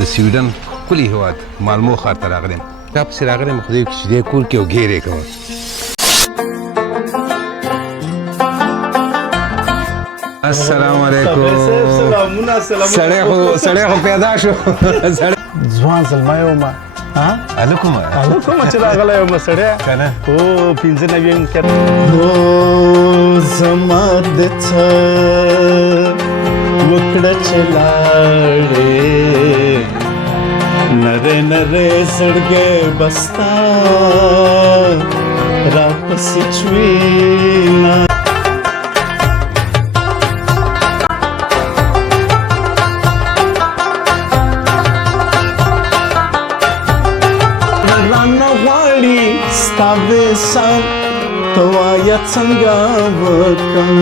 د سویډن ښکلي هېواد مالمو ښار ته راغلی یم. چا پسې راغلی یم خدای وکړي چې دې کور کې یو ګیر یې کوم. السلام علیکم. سړی خو پیدا شو. ځوان زلمی ومه. هلکومه چې راغلی ومه سړی که نه هو 95 یم که هو زما د څه وکړه چې لاړې نری نری زړګی بستا راپسې چوینه رانه غواړي ستا وصال ته وایه څنګه وکړم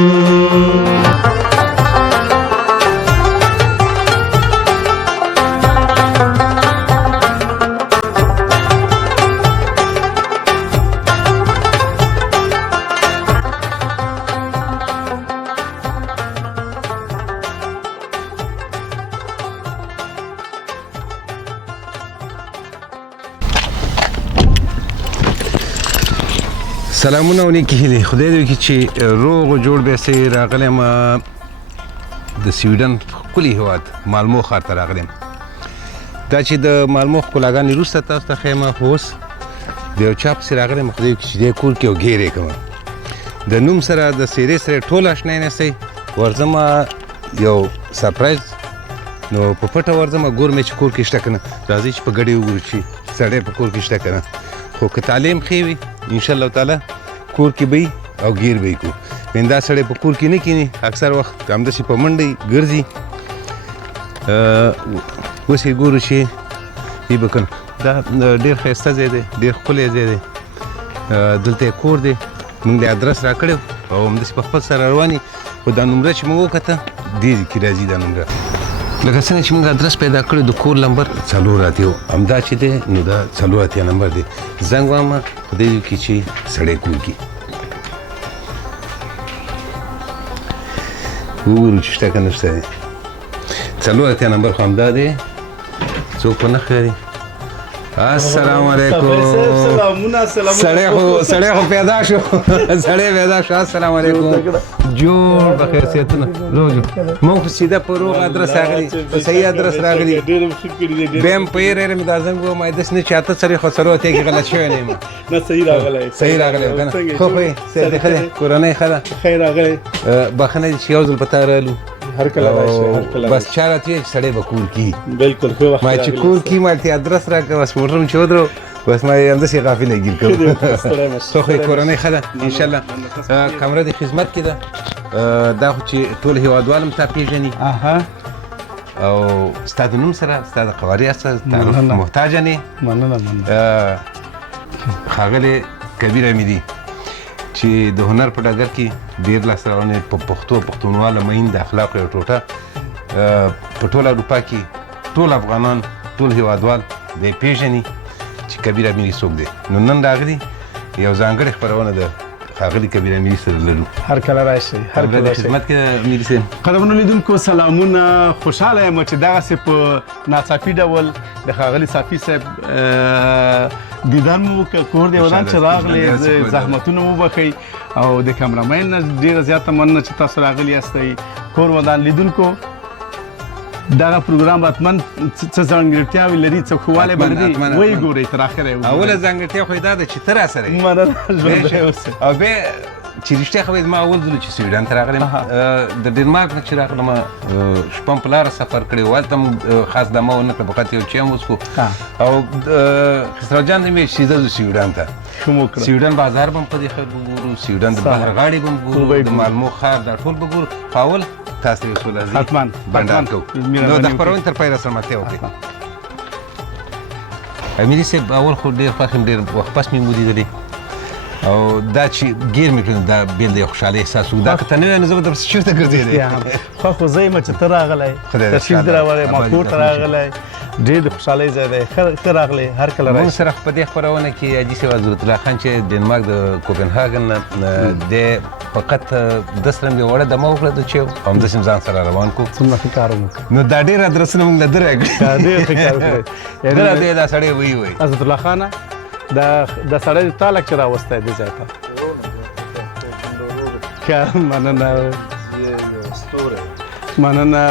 سلامونه او نیکې هیلې. خدای دې وکړي چې روغ او جوړ به سې راغلی یم د سویډن ښکلي هېواد مالمو ښار ته راغلی یم. دا چې د مالمو ښکلاګانې وروسته تاسو ته ښیم خو اوس د یو چا پسې راغلی یم خدای وکړي چې دې کور کې یو ګیر یې کوم. د نوم سره د څېرې سره یې ټول اشنا یې نسئ. ورځمه یو سرپرایز نو په پټه ورځمه ګورم چې کور کې شته که نه. راځئ چې په ګډې وګورو چې سړی په کور کې شته که نه. خو که تعلیم ښې وي انشاءالله تعالی کور کې به او ګیر به یې کړو. دا سړی په کور کې نه کیني، اکثر وخت همداسې په منډه ګرځي. اوس یې ګورو چې یې به که نه. دا ډېر ښایسته ځای دی، ډېر ښکلی ځای دی. دلته یې کور دی. موږ د ادرس راکړی او همداسې په خپل سره روان یو. خو دا نمره چې موږ وکته دې کې راځي دا نمره. لکه څنګه چې موږ ادرس پیدا کړی د کور نمبر 4 همدا چې دی نو دا 4 نمبر دی. زنګ وامه خدای وکړي چې سړی کور کې وګورو چې شته که نه شته دی. 4 نمبر خو همدا دی. څوک په نه ښکاري. السلام علیکم. سړی خو پیدا شو. سړی پیدا شو. السلام علیکم. جوړ بخیر صحتونه روزو. موږ خو سیده په روغ ادرس راغلي، په صحیح ادرس راغلي. بیا هم په یې مې دا زنګ ووایم داسې نه چې اته څلوېښت خو څلور کې غلط شوی نه یم. نه صحیح راغلی صحیح راغلی که نه. خو خو یې صحت دې ښه دی؟ کورنۍ ښه ده؟ خیر راغلی. بخښنه دې چې یو ځل په تا رالو. هر کله راشي هر کله. بس چا راته وویل چې سړی به کور کې بالکل ښه وخت ما چې کور کې ما ته ادرس راکړه بس موټر مې چې ودرو بس ما یې همداسې غافله ګیر کړم. خو خو یې کورنۍ ښه ده انشاءالله. کمره دې خدمت کې ده. دا خو چې ټول هېوادوال هم تا پېژني او ستا د نوم سره ستا د قواریا سره تعارف محتاجه نه. مننه ښاغلی کبیر امیدي چې د هنر په ډګر کې ډېر لاسته راوړنې په پښتو پښتونواله مین د اخلاقو یو ټوټه په ټوله اروپا کې ټول افغانان ټول هېوادوال دی پېژني چې کبیر امیدي څوک دی. نو نن راغلي یو ځانګړې خپرونه ده ښاغلي کبیر امیدي سره لرو. هر کله راشئ هر کله راشئ. خدمت کې امیدي صاحب. قدرمنو لیدونکو سلامونه. خوشحاله یم چې دغسې په ناڅاپي ډول د ښاغلي صافي صاحب دیدن مو وکړ. کور دې ودان چې راغلې زحمتونه مو وبښئ او د کمرمین نه ډېره زیاته مننه چې تاسو راغلي یاستئ. کور ودان لیدونکو دغه پروګرام حتما څه ځانګړتیاوې لري، څه ښه والی به لري ویې ګورئ تر اخره. اوله ځانګړتیا خو یې دا ده چې ته راسره یې مننه ژوندی اوسئ. او بیا چې رښتیا خو زما اول ځل چې سویډن ته راغلم د ډنمارک نه چې راغلم شپه په لاره سفر کړی و. هلته هم خاص دمه ونه کړه فقط یو چای هم وڅښو او خسرو جان ته مې ویل چې زه ځو سویډن ته. ښه مو کړه. سویډن بازار به هم په دې ښه وګورو، سویډن د بحر غاړې به هم ګورو، د مالمو ښار دا ټول به ګورو. خو اول تاسو یو څو لحظې حتما بنډار کوو. نو د خپرونې تر پایه راسره ملتیا وکړئ. امیدي صاحب اول خو ډېر خوښ یم، ډېر وخت پس مې ولیدلې او دا چې ګیر مې کړم دا بېل د یو خوشحالۍ احساس وکړو. دا که ته نه وې نو زه به درپسې چېرته ګرځېدی. خو زه یم چې ته راغلی تشریف دې راوړی ما کور ته راغلی ډېر د خوشحالۍ ځای دی. ښه راغلی، هر کله موږ راشي. سره په دې خپرونه کې حاجي صاحب حضرت الله خان چې ډنمارک د کوپنهاګن نه د فقط 10 رنګ وړه دمه وکړه چې همداسې ځان سره روان کو. څومره ښه کار وکړ. نو دا ډېر ادرسونه موږ له ده راکړي. ډېر ښه کار وکړی. دا سړی وایي حضرت الله خانه دا سړی تا لږ چې راوستی دې ځای ته. ښه مننه مننه،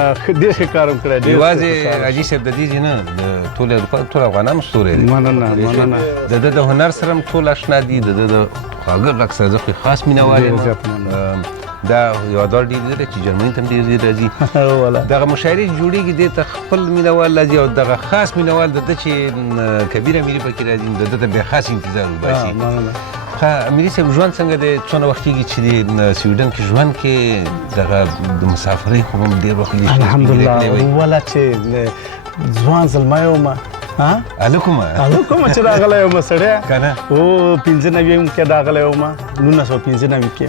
ډېر ښه کار هم کړی. یوازې حاجي صاحب د دې نه د ټول اروپا ټول افغانانو ستوری دی. مننه مننه. د ده د هنر سره هم ټول اشنا دي. د ده د خواږه غږ سره زه خاص مینهوال یم. دا یو ډول ډېر دی چې جرمني ته هم ډېر راځي. دغه مشاعرې جوړېږي دې ته خپل مینهوال راځي او دغه خاص مینهوال د ده چې کبیر امیري پکې راځي د ده ته بیا خاص انتظار وباسي. امیري صاحب ژوند څنګه دی؟ څونه وخت کېږي چې د سویډن کې ژوند کې دغه د مسافرۍ خو هم ډېر وخت الحمدلله ولا چې ځوان زلمی وم هلکومه چې راغلی وم سړی که نه 95 کې راغلی وم 1995 کې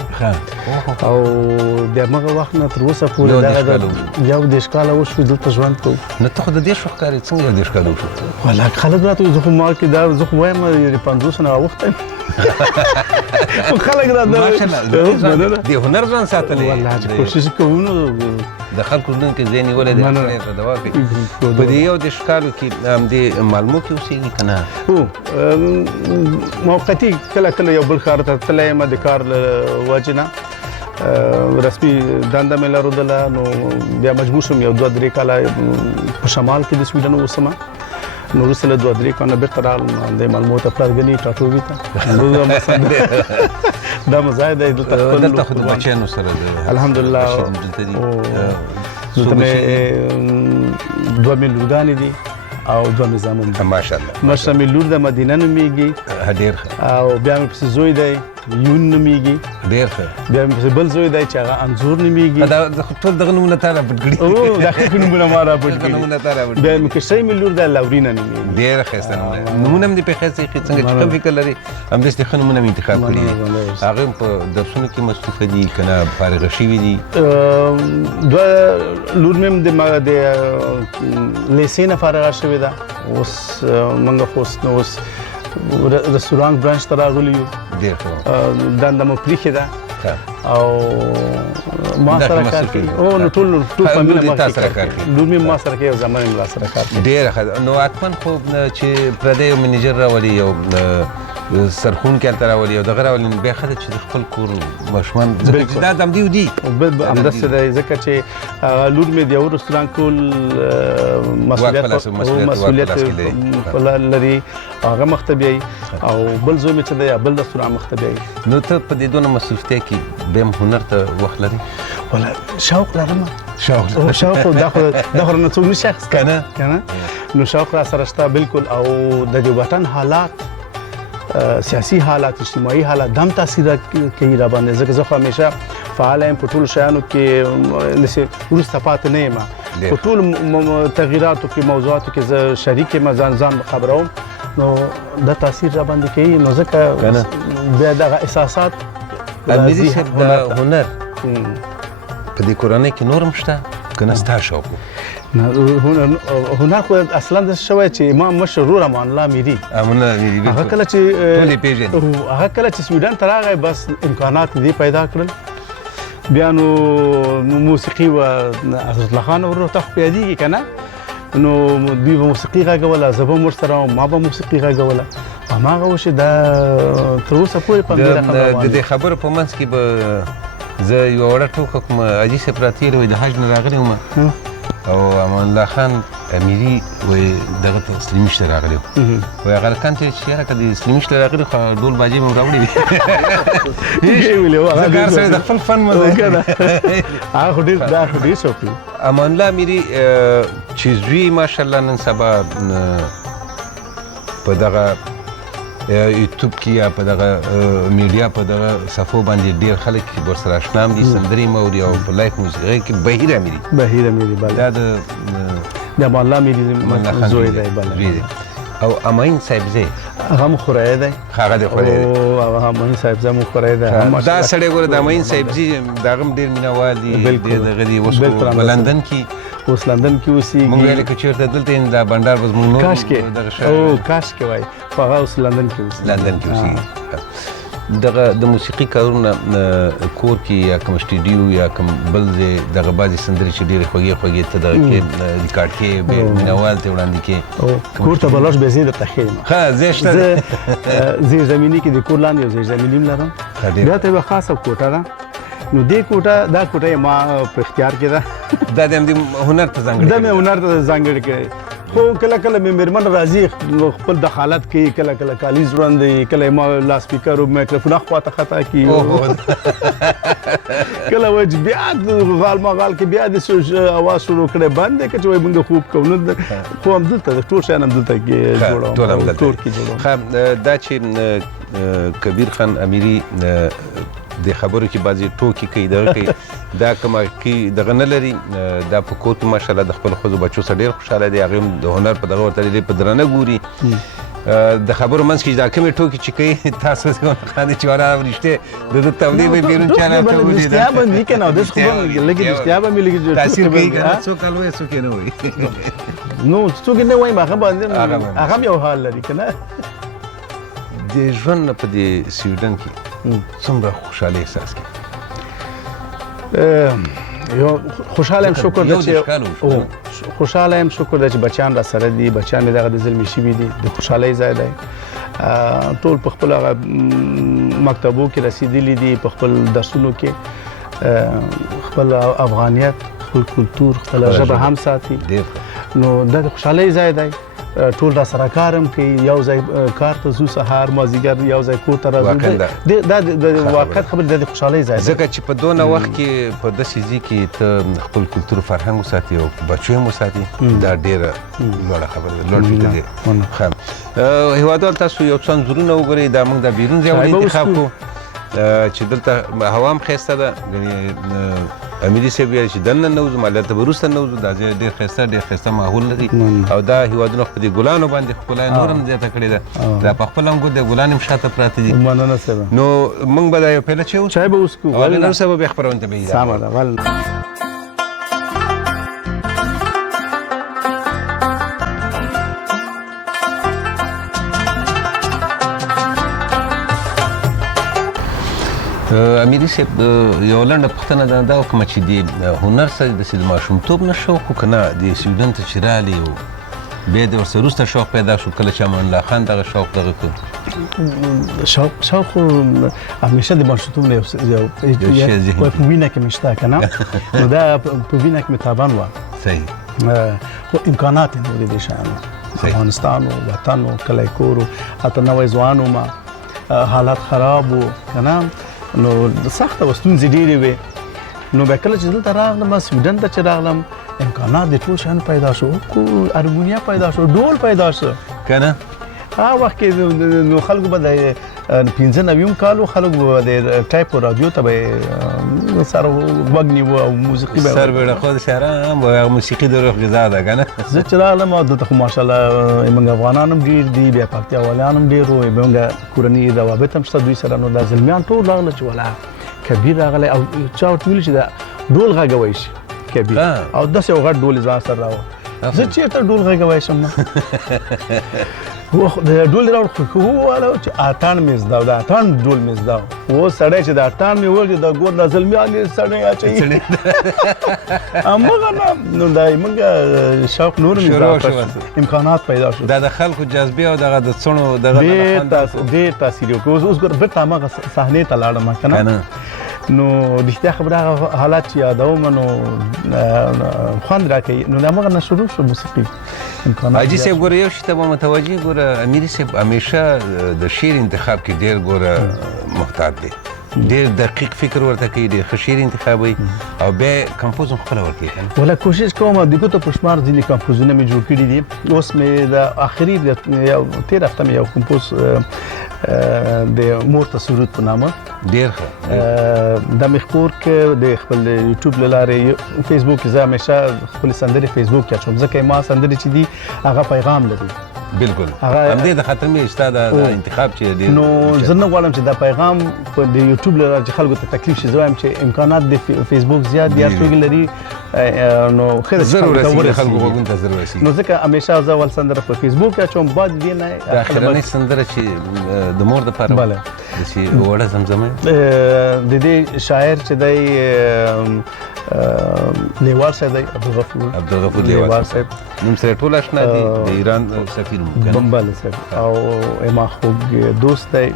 او د همغه وخت نه تر اوسه پورې یو دېرش کاله وشو دلته ژوند کوو. نو ته خو د دېرشو ښکارې څنګه یو دېرش کاله وشو؟ والله خلک راته وایي زه خو ما کې دا زه خو وایم 50 نه اوښتی یم. خو خلک راته د هنر ځان ساتلی والله چې کوشش کوو نو د خلکو ژوند کې ځای نیولی دی په دوا کوي. په دې یو دېرش کالو کې همدې مالمو کې اوسېږي که نه؟ موقتي کله کله یو بل ښار ته تللی یم د کار له وجې نه. رسمي دنده مې لرودله نو بیا مجبور شوم یو 2-3 کاله په شمال کې د سویډن اوسم. نو وروسته له 2-3 کالو نه بېرته راغلم د مالمو ته پلارګني ټاټوبي ته. دا مو ځای دی دلته خو د بچیانو سره الحمدلله دلته مې 2 مې لورګانې دي او 2 مې زامن دي. ماشاءالله. مشره مې لور د مدینه نومېږي ډېر ښه. او بیا مې پسې زوی دی یون نومېږي. ډېر ښه. بیا مې پسې بل زوی دی چې هغه انځور نومېږي. ټول دغه نومونه تا را پټ کړي. دا ښه نومونه ما را پټ کړي. بیا مې کشرۍ مې لور دی لورینه نومېږي. ډېره ښایسته نومونه. نومونه هم دې پرې ښایسته ایښي څنګه چې کوم فکر لري همداسې ښه نومونه مې انتخاب کړي دي. هغوی هم په درسونو کې مصروفه دي که نه فارغه شوي دي؟ 2 لور مې هم د لیسې نه فارغه شوې ده. اوس موږ خو اوس رستورانت برانچ ته راغلي یو. ډېر ښه. دنده مو پرېښې ده او ما سره کار کوي. نو ټول فامیل ما سره کار کوي. لور مې ما سره کوي او زامن مې ما سره کار کوي. ډېره ښه. نو حتما خو چې پردی یو منیجر راولي یو سرخونکي هلته راولي او دغه راولي بیا ښه ده چې د خپل کور ماشومان ځکه چې دا د همدې دي همداسې دی ځکه چې لور مې د یو رستورانت ټول مسؤلیت لري هغه مخ ته بیایي او بل زوی مې چې دی بل رستورانت مخ ته بیایي. نو ته په دې دونه مصروفتیا کې بیا هم هنر ته وخت لري؟ والله شوق لرم. شوق دا خو نه څوک نشي اخیستی که نه. نو شوق را سره شته بالکل. او د دې وطن حالات سیاسي حالات اجتماعي حالات دم تاثیر کوي را باندې ځکه زه خو همیشه فعال یم په ټولو شیانو کې داسې وروسته پاتې نه یم. په ټولو تغییراتو کې موضوعاتو کې زه شریک یم ځان خبروم نو دا تاثیر را باندې کوي. نو ځکه بیا دغه احساسات امیري صاحب د هنر په دې کورنۍ کې نور هم شته که نه ستا شوق و؟ هنر خو اصلا داسې شوی چې ما مشر ورور امان الله امیري هغه کله چې سویډن ته راغی بس امکانات دې پیدا کړل. بیا نو موسیقي و حضرت الله خان ورور ته خو یادېږي که نه نو دوی به موسیقي غږوله زه به هم ورسره وم ما به موسیقي غږوله هماغه وشي دا تر اوسه پورې په همدې رقم روان د دې خبرو په منځ کې به زه یوه وړه ټوکه کوم حاجي صاحب راتېر وایي د حج نه راغلی وم او امان الله خان امیري وایي دغه ته سلیمیش ته راغلی و وایي هغه هلکان ته چې یاره که د سلیمیش ته راغلي خو ډول باجې مې راوړي دي ځکه هر سړی د خپل فن مزه هغه خو ډېر شوق وي. امان الله امیري چې زوی ماشاءالله نن سبا په دغه یوټیوب کې یا په دغه میډیا په دغه صفحو باندې ډېر خلک ورسره اشنا هم دي سندرې مې اوري او په لایف موسیقۍ کې بهیر امیري دا د امان الله امیري زوی دی او امین صاحبزی هغه هم خوری دی هغه د خوری دی هغه امین صاحبزی هم خوری دی دا سړی ګوره د امین صاحبزي د هغه هم ډېر مینهوال دي ډېر دغه دي اوس په لندن کې اوس لندن کې اوسېږي. مونږ ویل که چېرته دلته دا بنډار به زموږ نور کاش کې دغه کاش کې وای خو هغه اوس لندن کې اوسېږي. لندن کې اوسېږي. دغه د موسیقي کارونه کور کې یا کوم سټوډیو یا کوم بل ځای دغه بعضې سندرې چې ډېرې خوږې خوږې ته دغه کې ریکارډ کې مینوال ته وړاندې کې کور ته به لاړ شو بیا زه درته ښیم. ښه ځای شته زه زیرزمیني کې د کور لاندې یو زیرزمیني هم لرم. بیا ته یوه خاصه کوټه ده. نو دې دا کوټه یې ما په اختیار کې ده. دا د همدې هنر ته ځانګړې دا مې هنر ته ځانګړې کړې. خو کله کله مې مېرمن راځي خپل دخالت کوي، کله کله کالیز وړاندې، کله ما لاس سپیکر او میکروفون خواته خطا کوي. کله وایي چې بیا غال ما غال کې بیا د اواز شروع کړی بند دی که چې وایي موږ خوب کوو. نو خو همدلته ټول شیان همدلته جوړوم. ټول همدلته کور کې جوړوم. دا چې کبیر خان امیري د خبرو کې بعضې ټوکې کوي دغه کوي دا کومه کې دغه نه لري. دا په کور کې ماشاءالله د خپلو ښځو بچو سره ډېر خوشحاله دی. هغې هم د هنر په دغه ورته ډېر په درنه ګوري. د خبرو منځ کې دا کومې ټوکې چې کوي تاسو خاندي چې واره رښتې د ده تولید به بیرون چا راته ولي رښتیا به مې که نه اودس خو به لږې رښتیا به مې لږې تاثیر کوي که نه څوک الوی څوک یې نه وایي. نو څوک یې نه وایم هغه باندې هغه هم یو حال لري که نه. د ژوند نه په دې سویډن کې څومره خوشحالي احساس کوي؟ یو خوشحاله یم شکر ده چې خوشحاله یم شکر ده چې بچیان را سره دي. بچیان مې دغه د زلمي شوي دي. د خوشحالۍ ځای دی. ټول په خپل هغه مکتبو کې رسېدلي دي، په خپل درسونو کې خپل افغانیت، خپل کلتور، خپله ژبه هم ساتي. نو دا د خوشحالۍ ځای دی. ټول را سره کار هم کوي. یو ځای کار ته ځو سهار مازدیګر، یو ځای کور ته راځو. دا د واقعیت خبرې د خوشحالۍ ځای دی. ځکه چې په دونه وخت کې په داسې ځای کې ته خپل کلتور او فرهنګ وساتې او بچو هم وساتې، دا ډېره لوړه خبره ده، لوړ فکر دی. ښه هېوادوال تاسو یو څه انځورونه وګورئ. دا موږ دا بیرون ځای ولې انتخاب کړو چې دلته هوا هم ښایسته ده. امیري صاحب ویل چې دننه نه وځو، مالیات ته به وروسته نه وځو. دا ځای ډېر ښایسته ماحول لري او دا هېوادونه خو په دې ګلانو باندې ښکلا یې نور هم زیاته کړې ده. دا په خپل انګور د ګلان هم شاته پراته دي. مننه صاحب. نو موږ به دا یو پیاله چای وڅښو. چای به وڅښو. او نن سبا بیا خپرونې ته به یې سمه ده. امیري صاحب یو لنډه پوښتنه دا وکړم چې د هنر سره داسې د ماشومتوب نه شوق و که نه د سویډن ته چې رالې او بیا د ورسره وروسته شوق پیدا شو کله چې امان الله خان دغه شوق دغه کړ؟ شوق خو همیشه د ماشومتوب نه یو په وینه کې مې شته که نه. نو دا په وینه کې مې طبعا وه. صحیح. خو امکانات یې نه وې دې شیانو. افغانستان و وطن و کلی کور و حتی نوی ځوان وم، حالات خراب و که نه. نو سخته وه، ستونزې ډېرې وې. نو بیا کله چې دلته راغلم سویډن ته چې راغلم امکانات د ټول شیان پیدا شو. هارمونیا پیدا شو، ډول پیدا شو که نه. هغه وخت کې نو خلکو به د 95 کالو خلک به د ټایپ او رادیو ته به سر غوږ نیوه او موسیقي به سر به خود شهرام و موسیقي د روح غذا ده که نه. زه چې راغلم دلته خو ماشاءالله زموږ افغانان هم ډېر دي، بیا پکتیاوالان هم ډېر وو، زموږ کورني روابط هم شته دوی سره. نو دا زلمیان ټول راغله چې ولا کبیر راغلی او چا ورته ویلي چې دا ډول غږوی شي کبیر، او داسې یو غټ ډول یې ځان سره راوړ. زه چېرته ډول غږوی شم نه. د ډول راوړ خو وواله چې اټان مې زده و، د اټان ډول مې زده و. اوس سړی چې د اټان مې وویل چې دا ګور دا زلمیان یې سړی اچوي همغه نه. نو دا زموږ شوق نور مې اضافه شو، امکانات پیدا شو. دا د خلکو جذبې او دغه د څڼو دغه ډېر تاثیر وکړ. اوس ګوره بېرته همغه صحنې ته لاړم که نه. نو رښتیا خبره هغه حالات چې یادوم نو خوند راکوي. نو د همغه نه شروع شو موسیقي. حاجي صاحب ګوره یو شي ته به متوجه ګوره امیري صاحب همیشه د شعر انتخاب کې ډېر ګوره محتاط دی، ډېر دقیق فکر ورته کوي، ډېر ښه شعر انتخابوي او بیا کمپوز هم خپله ورکوي که نه. والله کوشش کوم د ګوتو په شمار ځینې کمپوزونه مې جوړ کړي دي. اوس مې د آخري تېره هفته مې یو کمپوز د مور ته سرود په نامه ډېر ښه دا مې خپور کړ د خپل یوټیوب له لارې. فیسبوک کې زه همیشه خپلې سندرې فیسبوک کې اچوم ځکه ما سندرې چې دي هغه پیغام لري. بالکل همدې د ختمې ستا د انتخاب چې ډېر. نو زه نه غواړم چې دا پیغام په د یوټیوب له لارې چې خلکو ته تکلیف شي. زه وایم چې امکانات د فیسبوک زیات دي، هر څوک لري نو خیر ضرور رسیږي خلکو غوږونو ته ضرور رسیږي. نو ځکه همیشه زه ول سندره په فیسبوک اچوم بعد دې نه دا اخرنۍ سندره چې د مور دپاره بله چې وړه زمزمه د دې شاعر چې دی لیوار صاحب دی عبدالغفور لیوار صاحب نوم سره ټول آشنا دي د ایران سفیر مو کنه بله صاحب او ما خوږ دوست دی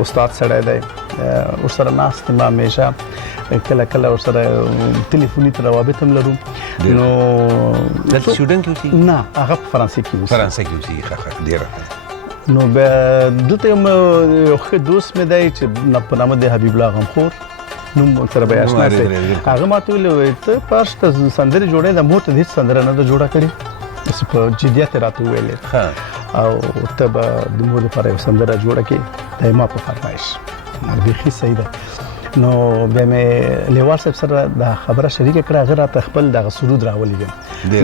استاد سړی دی ورسره ناست یم همیشه کله کله ورسره ټلیفوني روابط هم لرو نو دلته سویډن کې اوسېږي نه هغه په فرانسې کې اوسېږي فرانسه کې اوسېږي ښه ډېره نو دلته یو ښه دوست مې دی چې په نامه دی حبیب الله غمخور نوم سره به اشنا سي هغه ماته ویل ته پاش ته سندرې جوړې د مور ته هیڅ سندره نه ده جوړه کړې بس په جدیت راته ویلې او ته به د مور لپاره یو سندره جوړه کړې د ما په فرمایش بیخي صحیح ده نو بیا مې لیوار صاحب سره دا خبره شریکه کړه هغه راته خپل دغه سرود راولیږم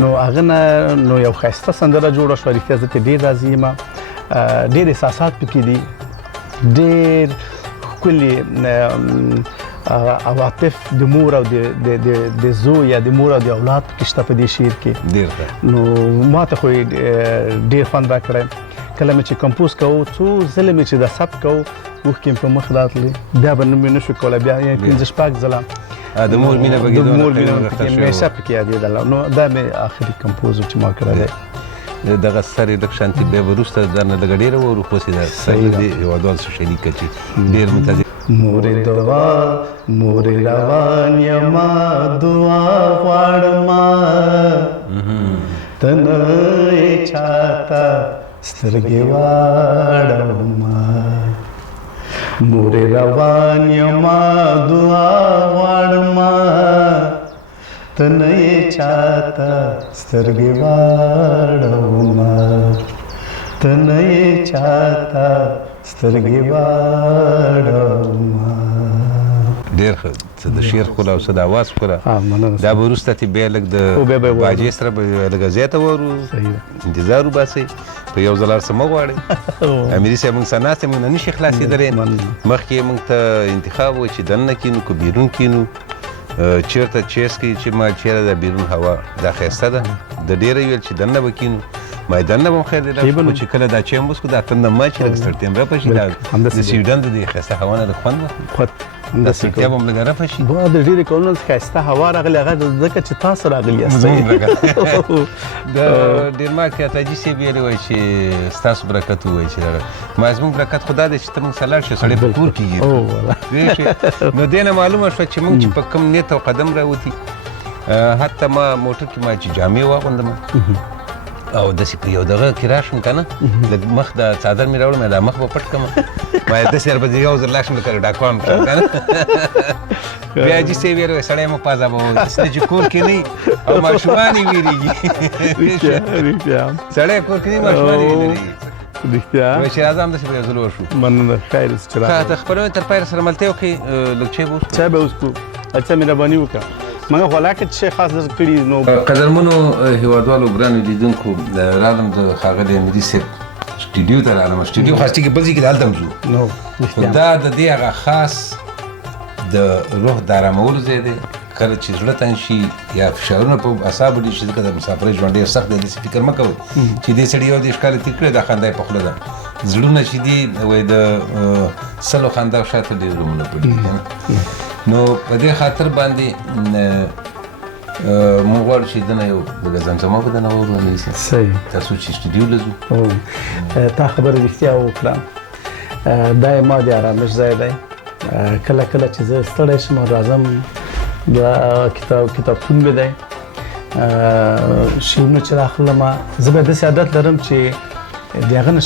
نو هغه نه نو یو ښایسته سندره جوړه شوه رښتیا زه ترې ډېر راضي یم ډېر احساسات پکې دي ډېر ښکلي عواطف د مور او د زوی یا د مور او د اولاد پکې شته په دې شعر کې ډېر نو ما ته خو ډېر خوند راکړی کله مې چې کمپوز کوو څو ځله مې چې دا ثبت کوو اوښکې مې په مخ راتلې بیا به مې نه شو کولی بیا پنځه شپږ ځله د مور مینه به د مور مینه همیشه پکې یادېدله نو دا مې آخري کمپوز چې ما کړی دی دغه سر یې لږ شانتي بیا به وروسته درنه لږه ډېره وورو خو چې دا سر دې هېوادوال سره شریکه چې ډېر متضد مورې دعا مورې روان یما دعا غواړما ته نه چاته سترګې واړما مورې روان یما دعا غواړما ته نه چاته سترګې واړما ته نه چاته سترګې واړما ډېر ښه څه د شعر ښکلا او څه د اواز ښکلا دا به وروسته چې بیا لږ د باجې سره به لږه زیاته وورو انتظار وباسئ په یو ځل هر څه مه غواړئ امیري صاحب موږ سره ناست یم موږ نه نشي خلاصېدلی مخکې موږ ته انتخاب و چې دننه کینو که بیرون کینو چېرته چیس کوي چې ما چېرې د بیرون هوا دا ښایسته ده د ډېره ویل چې دننه به کینو ما دننه به هم خیر دی خو چې کله دا چای هم وڅښو دا تنده ما چې لږ ستړتیا هم رفه شي د سویډن د دې ښایسته هوا نه لږ خوند واخلو دا ستړتیا به هم لږه رفه شي د ډېرې کلونو ښایسته هوا راغلې هغه ځکه چې تاسو راغلي یاست د ډنمارک عطاجي صاحب ویلي وایي چې ستاسو برکت ووایي چې ما زموږ برکت خو دا دی چې ته موږ سره لاړ شو سړی په کور کېږي نو دې نه معلومه شوه چې موږ چې په کوم نیت او قدم راوتي حتی ما موټر کې ما چې جامې واغوندم او داسې په یو دغه کې راشم که نه لږ مخ د څادر مې راوړم دا مخ به پټ کړم ما داسې درپسې یو ځل لاړ شم لکه ډاکوان کړم که نه بیا حاجي صاحب ویل وایي سړی مه پازابوه داسې چې کور کې نه او ماشومان یې ویرېږي سړی کور کې نه ماشومان یې ویرېږي رښتیا وایي چې راځه همداسې به یو ځل وشو مننه خیر چې راغلی ښه د خپرونې تر پایه سره ملتیا وکړئ لږ چای به وڅښو چای به وڅښو اچھا مهرباني وکړه مګر خولاکه چې خاص در کړي نو قدرمنو هیوادوالو ګرانو لیدونکو رالم د ښاغلي امیري صاحب سټوډیو ته رالم سټوډیو خاص چې بل ځای کې هلته هم ځو نو دا د دې هغه خاص د روح د ارامولو ځای دی کله چې زړه تنګ شي یا فشارونه په اعصابو ډېر شي ځکه د مسافرۍ ژوند ډېر سخت دی داسې فکر مه کوئ چې دې سړي یو دېرش کاله تېر کړی دا خندا یې په خوله ده زړونه چې دي وایي د سلو خندا شاته ډېر رومونه پړي دي نو په دې خاطر باندې موږ غواړو چې دنه یو لږه زمزمه به دنه واورو امیري صاحب صحیح تاسو چې سټوډیو له ځو تا خبره رښتیا وکړه دا یې ما د ارامش ځای دی کله کله چې زه ستړی شم او راځم دا کتابتون مې دی شعرونه چې راخلم زه به داسې عادت لرم چې د هغه نه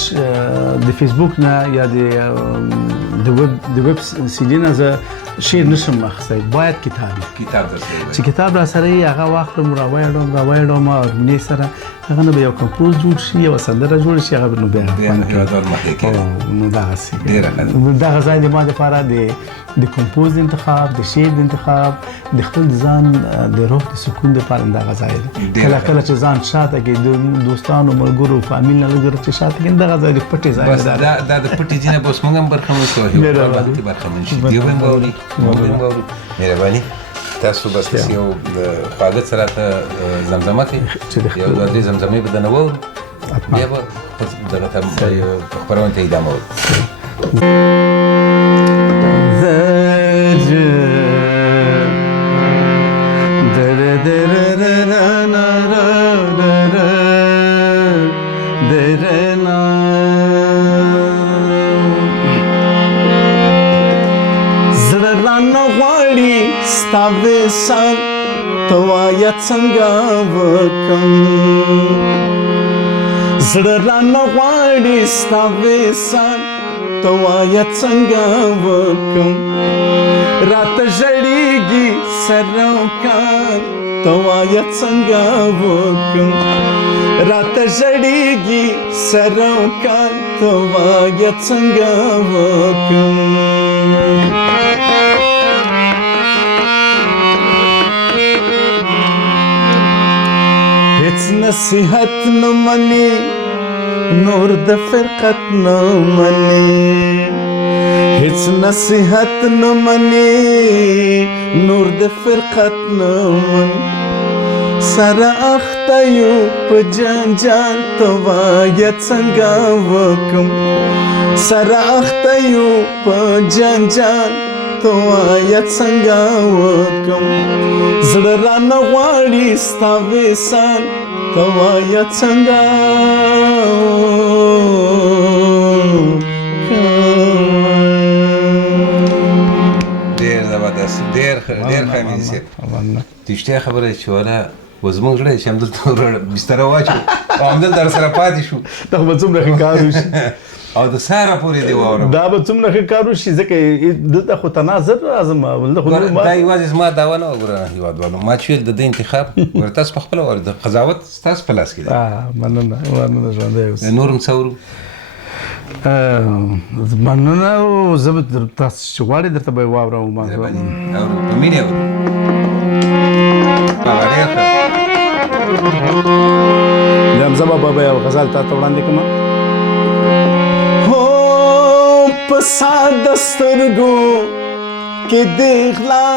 د فیسبوک نه یا د ویب سی ډي نه زه شعر نشم اخیستی باید کتاب چې کتاب را سره یې هغه واخلم راویړم هارمونۍ سره هغه نه به یو کمپوز جوړ شي یوه سندره جوړه شي هغه به نو بیا نو دغه ځای د ما دپاره د کمپوز د انتخاب د شعر د انتخاب د خپل ځان د روح د سکون دپاره دغه ځای دی کله کله چې ځان شاته کړي د دوستانو ملګرو فامیل نه لږ چې شاته کړي دغه ځای د پټې ځای بس دا د پټې ځای نه به اوس موږ هم برخمن شو هېوادوال به هم برخمن شي دوی به هم واوري موږ به هم واورو مهرباني تاسو بس یو خواږه څه راته زمزمه کوي یو دوه درې زمزمې به درنه واورو بیا به دغه ته خپرونې ته ادامه ستا وصال ته وایه څنګه وکړم زړه رانه غواړي ستا وصال ته وایه څنګه وکړم راته ژړېږي سر او کار ته وایه څنګه وکړم راته ژړېږي سر او کار ته وایه څنګه وکړم هیڅ نصیحت نه مني نور د فرقت نه مني هیڅ نصیحت نه مني نور د فرقت نه مني سره اخته یو په جنجال ته وایه څنګه وکړم سره اخته یو په جنجال ته وایه څنګه وکړم زړه رانه غواړي ستا وصال ته وایه څنګه ډېر زبردست ډېر ښه مینځي صاحب رښتیا خبره چې ولا اوس زموږ زړه چې همدلته بستره واچو او همدلته راسره پاتې شو دا به څومره ښه کار وشي او د سهاره پورې دې واورم دا به څومره ښه کار وشي ځکه دلته خو تناظر راځم دا یوازې زما دعوه نه وه ګوره هېوادوالو ما چې ویل د ده انتخاب ګوره تاسو په خپله وایئ د قضاوت ستاسو په لاس کې دی مننه ژوندی اوسه نور هم څه اورو مننه او زه به تاسو چې غواړئ درته به یې واورم په مینې اورو ډېر ښه د حمزه بابا به یو غزل تا ته وړاندې کړم په ساده سترګو کې دې غلا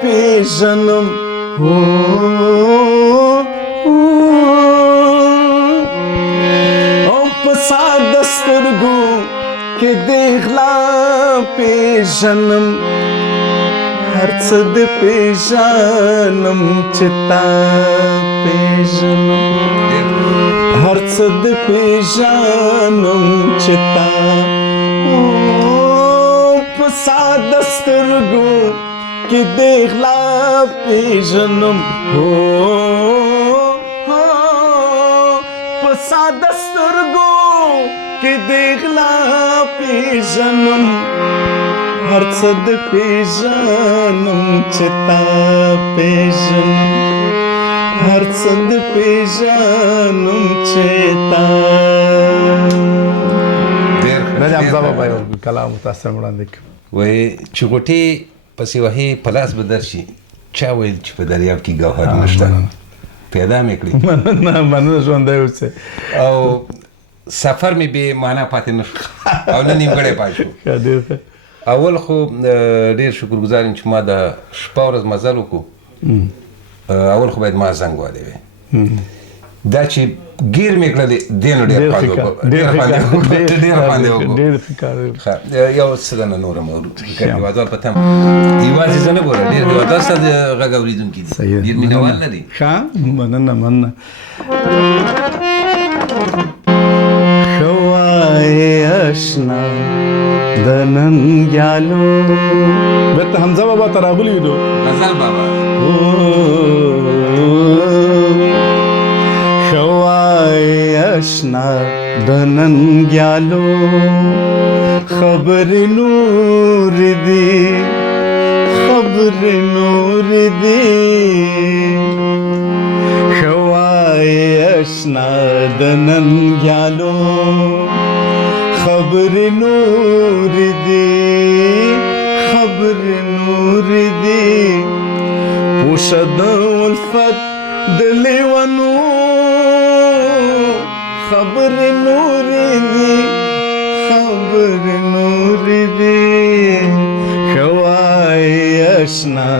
پېژنم او په ساده سترګو کې دې غلا پېژنم هر څه دې پېژنم چې تا پېژنم هر څه دې پېژنم چې تا په ساده سترګو کې دې غلا پېژنم په ساده سترګو کې دې غلا پېژنم هر څه دې پېژنم چې تا پېژنم هر څه دې پېژنم چې تا د حمزه بابا یو کلام تاسو سره وړاندې کړم وایي چې غوټې پسې وهې په لاس به درشي چا ویل چې په دریاب کې ګوهر نشته پیدا مې کړي مننه ژوندی اوسې او سفر مې بې معنا پاتې نه شو او نه نیمګړی پاتې شو اول خو ډېر شکرګزار یم چې ما د شپه ورځ مزل وکړو اول خو باید ما زنګ وهلی وی دا چې ګیر مې کړلې دې نو ډېر خوند وکړو یو څه دنه نور هم اورو هېوادوال په تم یوازې زه نه ګوره ډېر هېوادوال ستا د غږ اورېدونکي دي ډېر مینهوال نه دي ښه مننه ښه وایې اشنا د ننګیالو بېرته حمزه بابا ته راغلي یو غزل بابا ښه وایې اشنا د ننګیالو خبرې نورې دي خبرې نورې دي ښه وایې اشنا د ننګیالو خبرې نورې دي خبرې نورې دي پوشه د الفت د لیونو خبرې نورې دي خبرې نورې دي ښه وایې اشنا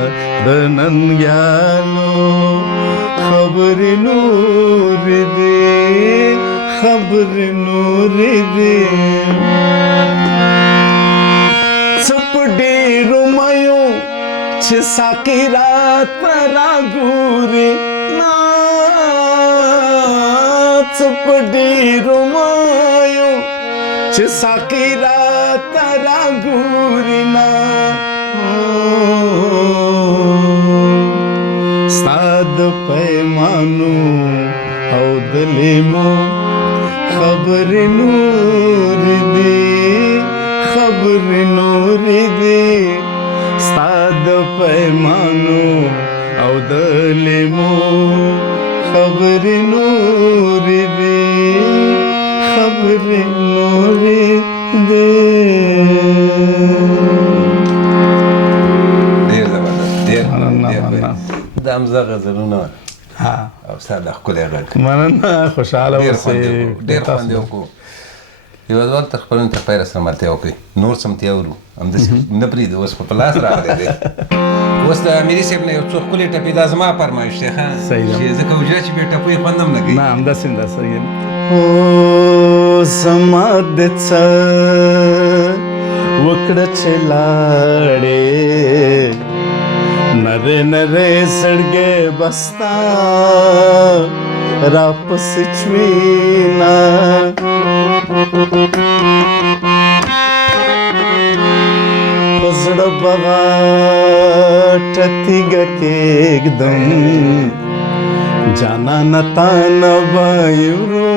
د ننګیالو خبرې نورې دي خبرې نورې دي څه په ډېرو میو چې ساقي راته راګوري نا څه په ډېرو میو چې ساقي راته راګوري نا ستا د پیمانو او د لیمو خبرې نورې دي خبرې نورې دي ستا د پیمانو او د لیمو خبرې نورې دي خبرې نورې دي ډېر زبردست ډېر مننه. دا همزه غزلونه ها او ستا د ښکلی غږ مننه خوشحاله ډېر اوسئ ډېر خوند یې وکړو یوه ځوان ته خپلونو ته خیر سره ملتیا وکړئ نور سمتیا ورو همداسې نه پرېږدي اوس په لاس راغلی دی اوس د امیري صاحب نه یو څو ښکلې ټپې دا زما فرمایش دی ښه صحیح ده. چې ځکه حجره چې بې ټپو یې خوند هم نه کوي نه همداسې یم او زما د څه وکړه چې لاړې نرې نرې زړګې بستا راپسې چوينا پزړه بغاټه تیګه کېږدم جانا نتا نبایورو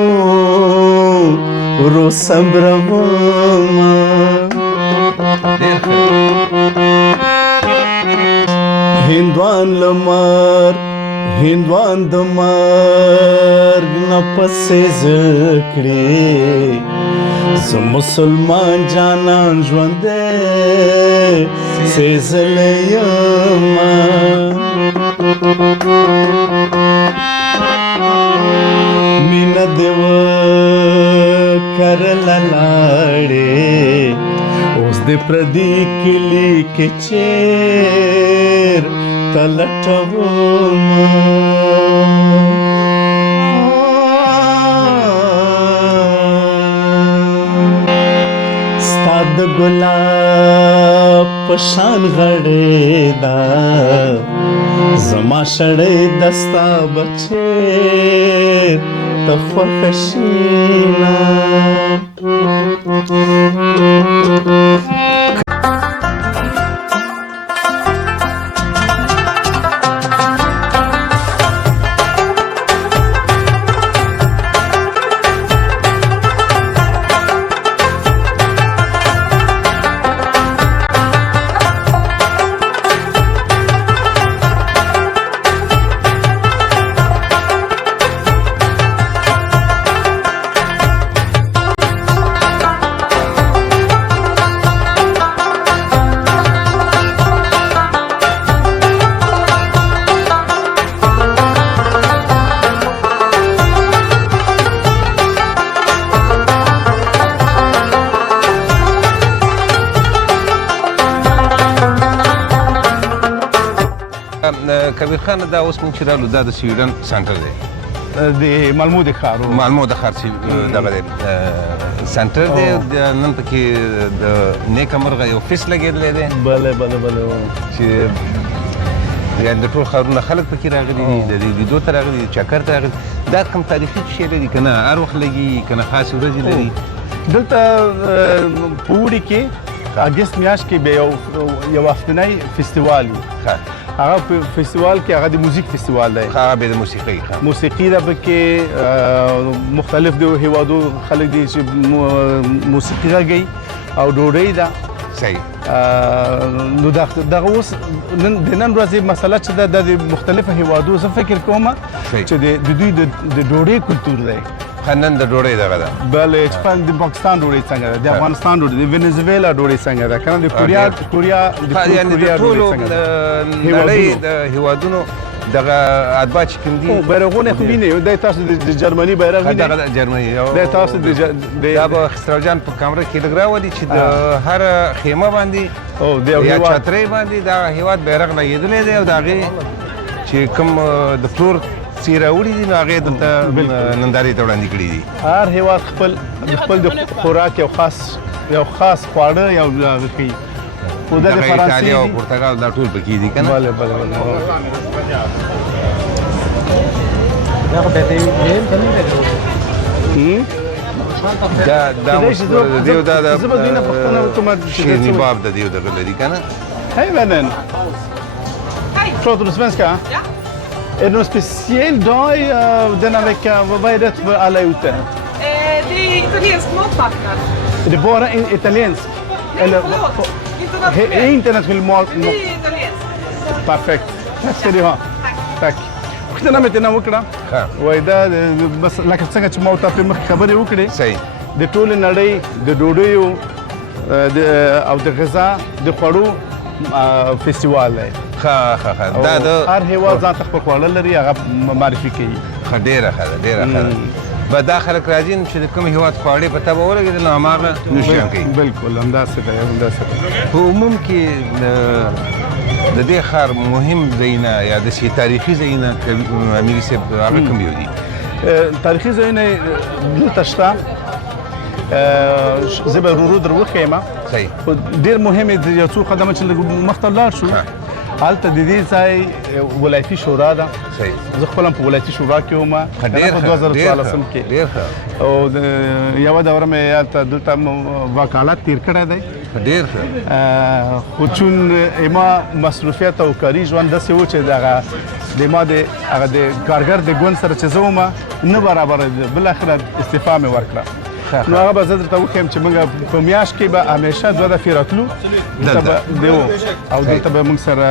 ورو صبر وما ډېر ښه هندوان لمر هندوان د مرګ نه پسې زکړې زه مسلمان جانان ژوندی سېزلی یمه مینه دې وکرله لاړې اوس دې پردي کلي کې چیر ته لټومه ستا د ګلاب په شان غړې ده زما شړې دستا بچې ته خوښه شینه کبیر خان دا اوس موږ چې رالو دا د سویډن سنټر دی د مالمو د ښارو مالمو د ښار دغه دی سنټر دی نن پکې د نیکه مرغه یو فیس لګېدلی دی بله بله بله چې یعنې د ټول ښارونه خلک پکې راغلي دي د دې لیدو ته راغلي دي چکر ته راغلي دا کوم تاریخي شی لري که نه هر وخت لګي که نه خاصې ورځې لري دلته په اوړي کې اګست میاشت کې به یو هفتنی فستیوال وي هغه په فستیوال کې هغه د موزیک فستیوال دی هغه به د موسیقۍ موسیقي ده پکې مختلف د هیوادو خلک دي چې موسیقي غږوي او ډوډۍ ده صحیح نو دغه اوس د نن ورځې مسله چې ده د مختلفو هیوادو زه فکر کوم چې د دوی د ډوډۍ کلتور دی نن د ډوډۍ دغه ده بله چې د پاکستان ډوډۍ څنګه ده د افغانستان ډوډۍ د وینزویلا ډوډۍ څنګه ده که نه د کوریا یعنې د ټولو نړۍ د هیوادونو دغه اتباع چې کوم دي بیرغونه خو وینئ دا تاسو د جرمني بیرغ وینئ دغه جرمني دا تاسو دا به خسرو جان په کامره کې لږ راولي چې د هر خیمه باندې او د یا هیواد چترۍ باندې دا هیواد بیرغ لګېدلی دی او د هغې چې کوم د فلور څې راوړي دي نو هغې دلته نندارې ته وړاندې کړي دي هر هیواد خپل د خوراک یو خاص خواړه یو هغه کوي خو دا د دغه فرانسې ایټالیا او دي. پرتګال دا ټول پکې دي که نه بله بله دا د دیو دا زه به دوی نه پوښتنه وکړم چې شیرني باب د دیو دغه لري که نه Hej vännen! Hej! Pratar du svenska? Ja. Är det någon speciell dag denna vecka? Vad är det för alla ute? Det är italiensk matmarknad. Är det bara italiensk? Eller, Förlåt, är internationell. internationell mat? Det är italiensk. Perfekt. Tack ska du ha. Tack. پوښتنه مې ترې وکړه وایي دا بس لکه څنګه چې ما ورته پرې مخکې خبرې وکړې صحیح د ټولې نړۍ د ډوډیو او د غذا د خوړو فستیوال دی دا د هر هیواد ځان ته خپل خواړه لري هغه معرفي کوي ښه ډېره ښه ده ډېره ښه ده به دا خلک راځي چې د کوم هېواد خواړې په تبه ولګېدل نو هماغه نوشیان کوي بالکل همداسې دی همداسې دی په عموم کې د دې ښار مهم ځایونه یا داسې تاریخي ځایونه امیر صاحب هغه کوم یو دي تاریخي ځایونه دلته شته زه به ورو ورو در وښیم صحیح خو ډېر مهم دی یو څو قدمه چې لږ مخته ولاړ شو هلته د دې ځای ولایتي شورا ده صحیح زه خپل هم په ولایتي شورا کې وم ډېر په 2014 کې ډېر ښه او یوه دوره مې هلته دلته وکالت تیر کړی دی ډېر ښه خو چون ما مصروفیت او کاري ژوند داسې و چې دغه د ما د هغه د کارګر د ګوند سره چې زه وم نه برابر بالاخره استعفا مې ورکړه نو هغه به زه درته وښیم چې موږ په میاشت کې به همیشه دوه دفعې راتلو دلته به دیو او دلته به موږ سره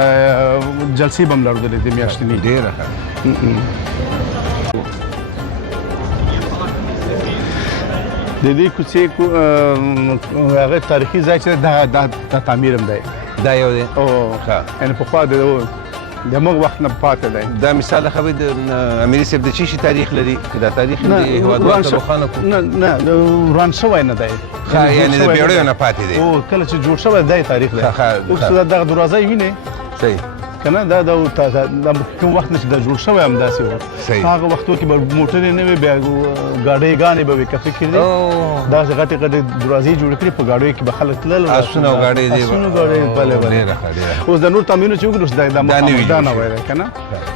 جلسې به هم لرلې د میاشتني ډېره ښه د دې کوڅې هغه تاریخي ځای چې د تعمیر هم دی دا یو دی او ښه یعنې پخوا د موږ وخت نه پاتې دی دا مثال خبرې د امیر صاحب د چی شي تاریخ لري دا تاریخ د هېوادوال ته روښانه کړو نه وران شوی نه دی یعنې د بیړیو نه پاتې دی او کله چې جوړ شوی دی تاریخ دی اوس دغه دروازه یې وینئ صحیح کنه دا کوم وخت نه چې دا جوړ شوی همداسې و هغه وختو کې به موټرې نه وي بیا ګاډیګانې به وي که فکر دی داسې غټې غټې دروازې جوړې کړې په ګاډیو کې به خلک تلل اسونه او ګاډۍ دي اسونه ګاډۍ بله بله اوس د نور تامینو چې وګورو دا نه وی دی که نه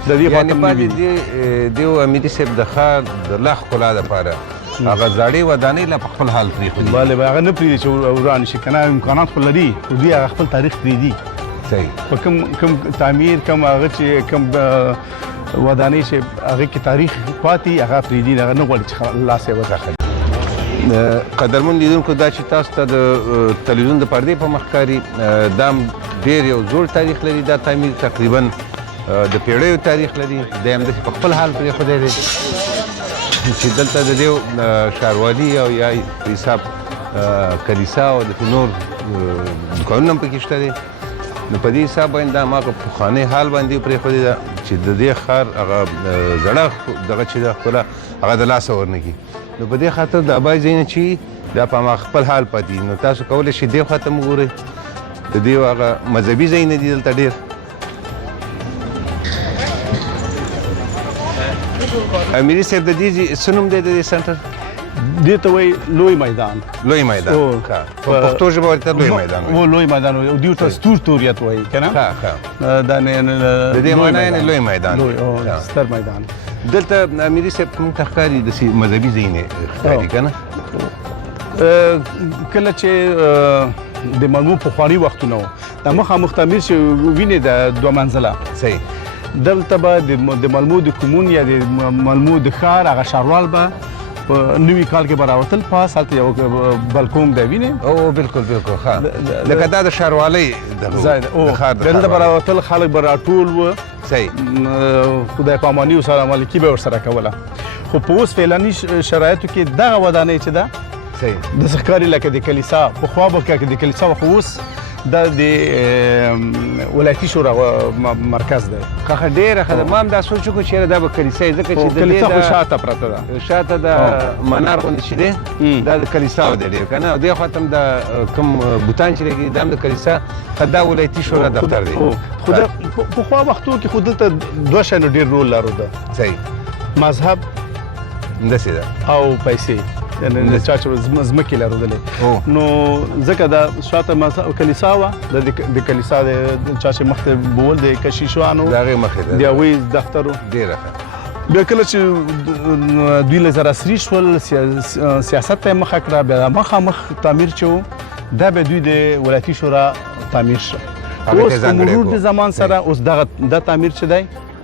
د دې یعنې پاتې دیو امیر صاحب د ښار د لا ښکلا دپاره هغه زاړې ودانۍ لا په خپل حال پرېښودي بله هغه نه پرېږدي چې وران شي که نه امکانات خو لري خو دوی هغه خپل تاریخ پرېږدي صحیح په کوم تعمیر کوم هغه چې کوم ودانۍ چې هغه کې تاریخ پاتې هغه پرېږدي هغه نه غواړي چې لاس یې وځخوي قدرمن لیدونکو دا چې تاسو ته د تلویزیون د پردې په مخ ښکاري دا ډېر یو زوړ تاریخ لري دا تعمیر تقریبا د پیړیو تاریخ لري دی همداسې په خپل حال پرېښودی دی چې دلته د دې ښاروالي او یا حساب کلیسا او د نور دوکانونه هم پکې شته دي نو په دې حساب باندې دا هماغه پخوانی حال باندې پرېښودې ده چې د دې ښار هغه زړه دغه چې ده ښکلا هغه د لاسه ورنکړي نو په دې خاطر د ابای ځایونه چې دا په هماغه خپل حال پاتې نو تاسو کولی شئ دې خوا ته هم وګورئ د دې هغه مذهبي ځایونه دي دلته ډېر امیري صاحب د دې څه نوم دی د دې سنټر دې ته وایي لوی میدان لوی میدان په پښتو ژبه ورته لوی میدان و لوی میدان او دوی ته ستورتوریت وایي که نه ښه دا د دې معنا یعنې لوی میدان ستر میدان دلته امیري صاحب موږ ته ښکاري داسې مذهبي ځایونه ښکاري که نه کله چې د ملمو پخواني وختونه و دا مخامخ تعمیر چې وینې د دوه منزله صحیح دلته به د ملمو د کومون یا د ملمو د ښار هغه ښاروال به په نوي کال کې به راوتل پاس هلته یو بلکون دی وینې او بالکل بالکل ښه لکه دا د ښاروالۍ ځای دی دلته به راوتل خلک به راټول و صحیح خدای پاماني او سلام علیکي به ورسره کوله خو په اوس فعلاني شرایطو کې دغه ودانۍ چې ده صحیح داسې ښکاري لکه د کلیسا پخوا به که د کلیسا خو اوس دا د ولایتي شورا مرکز دی. ښه ډېره ښه ده. ما هم دا سوچ وکړو چې یاره دا به کلیسا یې ځکه چې کلیسا خو شاته پرته ده. شاته د منار غوندې چې دی دا د کلیسا دی ډېر که نه. او دې خوا ته هم د کوم بوتان چې لګي دا هم د کلیسا دا ولایتي شورا دفتر دی. خو پخوا وختو کې خو دلته دوه شیانو ډېر رول لرلو. صحیح. مذهب همداسې ده او پیسې. یعنې چا چې ځمکې لرلې نو ځکه دا شاته کلیسا وه د کلیسا د چا چې مخکې بول د کشیشانو د هغې مخې د هغوی دفتر و. ډېره ښه. بیا کله چې دوی له زر عصري شول سیاست ته یې مخه کړه بیا مخامخ تعمیر چې و دا به دوی د ولایتي شورا تعمیر شو. اوس په مرور د زمان سره اوس دا تعمیر چې دی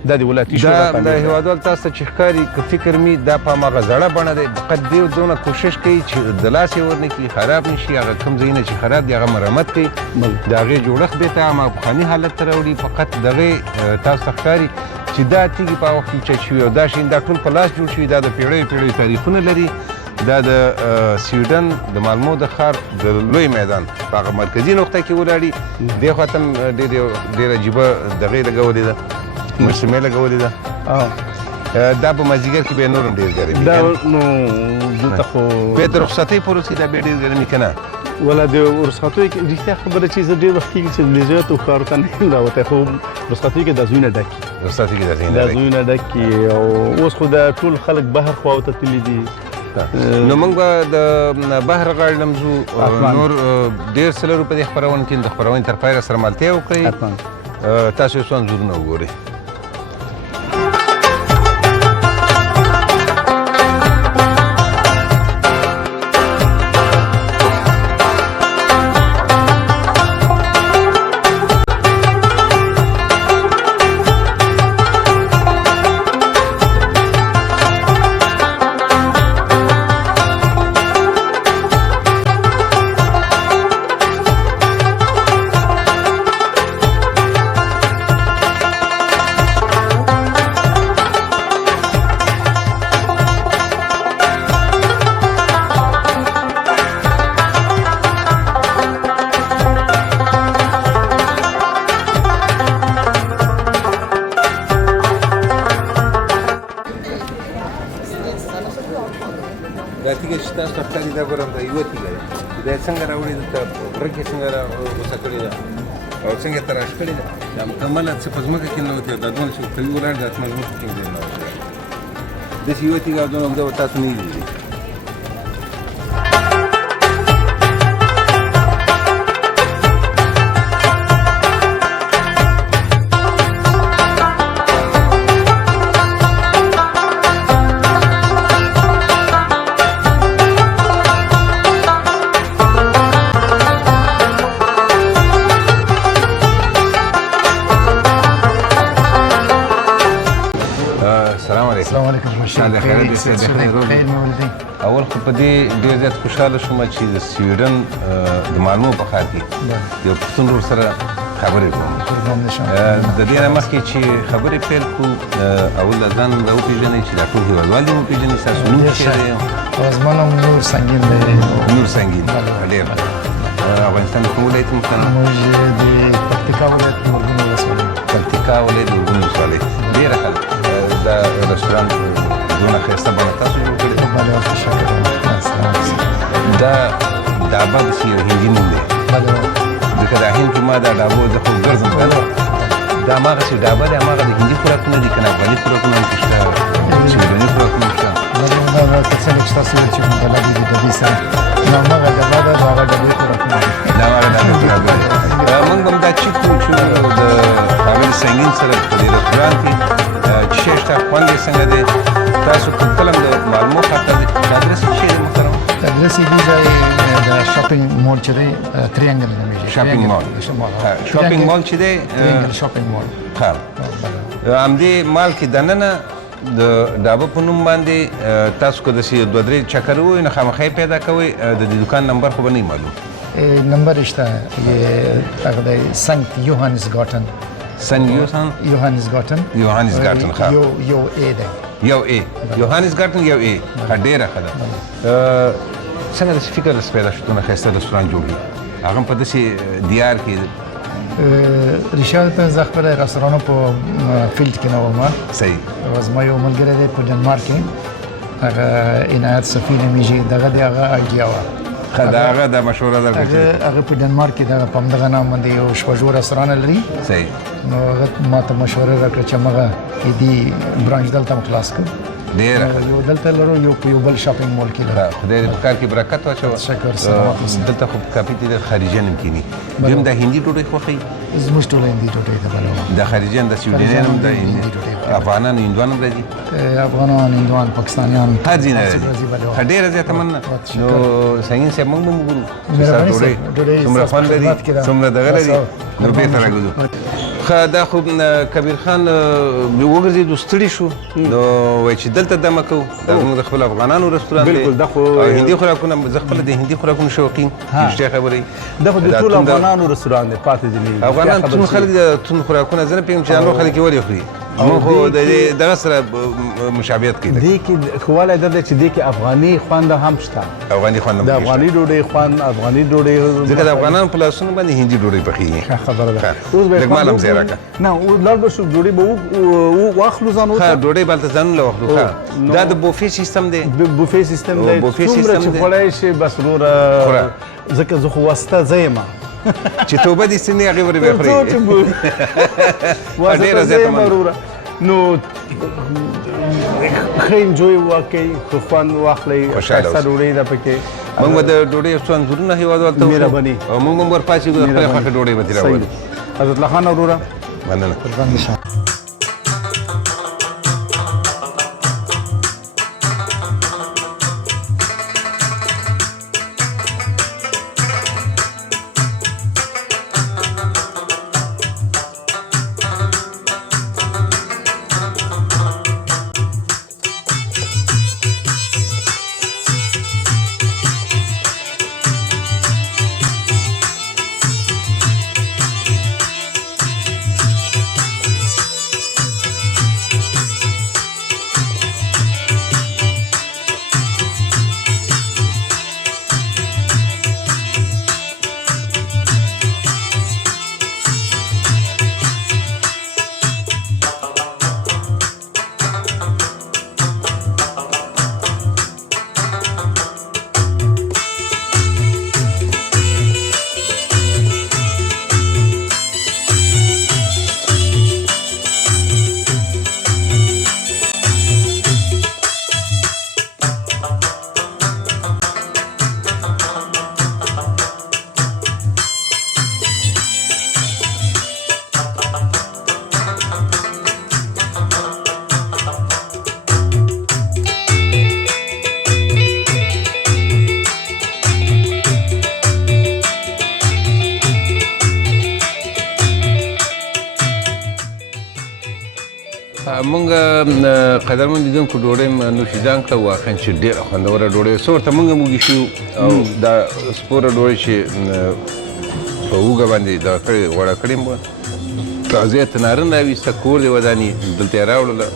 دا د ولایتي شورا تعمیر دا هېوادوال تاسو ته چې ښکاري که فکر می دا په هماغه زړه بڼه دی فقط دوی دونه کوشش کوي چې د لاس یې ورنه کړي خراب نه شي. هغه کوم ځایونه چې خراب دي هغه مرمت کوي د هغې جوړښت بېرته هغه پخواني حالت ته راوړي. فقط د هغې تاسو ته ښکاري چې دا تیږې په هغه وخت کې اوچت شوي او دا شیان دا ټول په لاس جوړ شوي. دا د پیړیو پیړیو تاریخونه لري. دا د سویډن د مالمو د ښار د لوی میدان په هغه مرکزي نقطه کې ولاړي. دې خوا ته هم ډېره عجیبه دغې لګولې ده موسمې لګولې ده. دا په مازدیګر کې بیا نور هم ډېر ګرمي دا نو دلته خو بیا د رخصتۍ په وروسته دا بیا ډېر ګرمي که نه. ولا د رخصتیو کې رښتیا خبره چې زه ډېر وخت کېږي چې نجاتو ښارو ته نه یم راوتی خو رخصتیو کې دا زویونه ډک رخصتۍ کې دا زویونه ډک او اوس خو دا ټول خلک بهر خواو ته تللي دي. نو موږ به د بهر غاړې نه ځو. نور ډېر څه لرو په دې خپرونه کې. د خپرونې تر پایه سره ملتیا وکړئ. تاسو یې څو انځورونه وګورئ. دا تیږه چې تاسو ته ښکاري دا ګورم دا یوه تیږه ده. دا یې څنګه راوړې دلته ورک یې څنګه غوڅه کړې ده او څنګه یې تراش کړې ده. دا مکمله څه په ځمکه کې ننوتې ده. دا دونه چې قوي ولاړ ده اسمان ځمکه کې ځای ننوتې ده. داسې یوه تیږه او دونه اوږده به تاسو نه لیدلې. السلام علیکم. السلام علیکم. اول خو په دې ډېر زیات خوشحاله شوم چې د سویډن د مالمو په ښار کې یو پښتون ورور سره خبرې کوم. د دې نه مخکې چې خبرې پیل کړو اول د ځان دا وپېژنئ چې دا ټول هېوادوال دې وپېژنئ. ستاسو نوم څه دی؟ زما نوم نور سنګین دی. نور سنګین. ډېر افغانستان د کوم ولایت مقام؟ موږ د پکتیکا ولایت اورګون ولسوالۍ. پکتیکا ولایت اورګون ولسوالۍ. ډېره ښه دا رستورانت دونه ښایسته بڼه تاسو جوړ کړې ده. دا ډابه داسې یو هندي نوم دی ځکه دا هند کې ما دا ډابو زه خو ګرځم که نه دا هماغسې ډابه دی. هماغه د هندي خوراکونه دي که نه افغاني خوراکونه هم شته سویډني خوراکونه شته. څنګه چې تاسو ویل چې بلد دي د دې سره نو هماغه ډبه ده د هغه ډبې خوراکونه دي. د هغه ډبې خوراکونه دي. موږ به هم دا چیک کړو چې د ښاغلي سنګین سره په دې رستورانت کې چې شی شته خوند یې څنګه دی. تاسو که کله هم د مالمو ښار ته ځئ ادرس څه شی دی محترم؟ ادرس یې دې ځای د شاپینګ مول چې دی تریانګل نومیږي. شاپینګ مال. شاپینګ مال چې دی شاپینګ مال. ښه همدې مال کې دننه د ډابه په نوم باندې تاسو که داسې دوه درې چکر ووایي نو خامخا یې پیدا کوئ. د دې دوکان نمبر خو به نه معلوم. نمبر شته هغه دی سنت یوهانس ګاټن. سن یوهانس ګاټن. یوهانس ګاټن ښه یو ای دی. یو ای یوهانس ګاټن یو ای ښه ډېره ښه ده. څنګه داسې فکر داسې پیدا شو دونه ښایسته رستورانت جوړ کړي؟ هغه هم په داسې دیار کې ریشاد ته زه خپل رستورانو په فیلډ کې نه وم صحیح زما یو ملګری دی په ډنمارک کې هغه عنایت صفي نومیږي دغه د هغه آیډیا وه هغه د مشوره درکړه هغه په ډنمارک کې دغه په همدغه نام باندې یو شپږ رستوران لري صحیح نو هغه ما ته مشوره راکړه چې هغه دې برانچ دلته خلاص کړ ډېره یو دلته لرو یو په یو بل شاپینګ مول کې لرو خدای دې په کار کې برکت واچوه شکر سلامات اوسه دلته خو کافي دي د خارجیان هم کینی دویم د هندي ډوډۍ خوښوي زموږ ټوله هندي ډوډۍ ده بلو د خارجیان د سویډنیان هم د افغانان هندوان هم راځي افغانان هندوان پاکستانیان هر ځای نه راځي ډېره زیاته مننه نو سنګین صاحب موږ به وګورو چې ستا ډوډۍ څومره خوند لري څومره دغه لري نو بېرته راګرځو ښه دا خو کبیر خان وګرځېدو ستړي شو نو وایي چې دلته دمه کوو دا زموږ د خپل افغانانو رستوران دی بالکل دا خو هندي خوراکونه زه خپله د هندي خوراکونو شوقین رښتیا خبرې دا خو د ټولو افغانانو رستوران دی پاتې دي افغانان ټول خلک د تون خوراکونه زه نه پوهېږم چې نور خلک یې ولې خوري موږ خو د دغه سره مشابهت کوي دې کې خواله دا چې دې کې افغاني خوند هم شته افغاني خوند د افغاني ډوډۍ خوند افغاني ډوډۍ ځکه د افغانانو په لاسونو باندې هندي ډوډۍ پخېږي خبره ده لږ مال هم ځای راکړه نه لاړ به شو ډوډۍ به واخلو ځان ښه ډوډۍ به هلته ځانونه واخلو ښه دا د بوفې سیستم دی بوفې سیستم دی څومره چې خوړی شي بس وروره ځکه زه خو واسطه زه یم چې توبه دې سنې هغې ورې بیا خورې ډېره زیاته مننه نو ښه انجوی وکړئ ښه خوند واخلئ ښایسته ډوډۍ ده پکې موږ به د ډوډۍ یو څو انځورونه هېوادوال ته مهرباني او موږ هم ورپاسېږو د خپلې خوښې ډوډۍ به ترې راولو حضرت الله خان وروره مننه مونږ قدرمن لیدونکو ډوډۍ نوشیجان کړه واقعا چې ډېره خوندوره ډوډۍ څه ورته مونږ هم وږي شو او دا سپوره ډوډۍ چې په اوږه باندې دغه کړې غوړه کړې مو تازه یې تنارن راویسته کور دې وداني دلته یې راوړله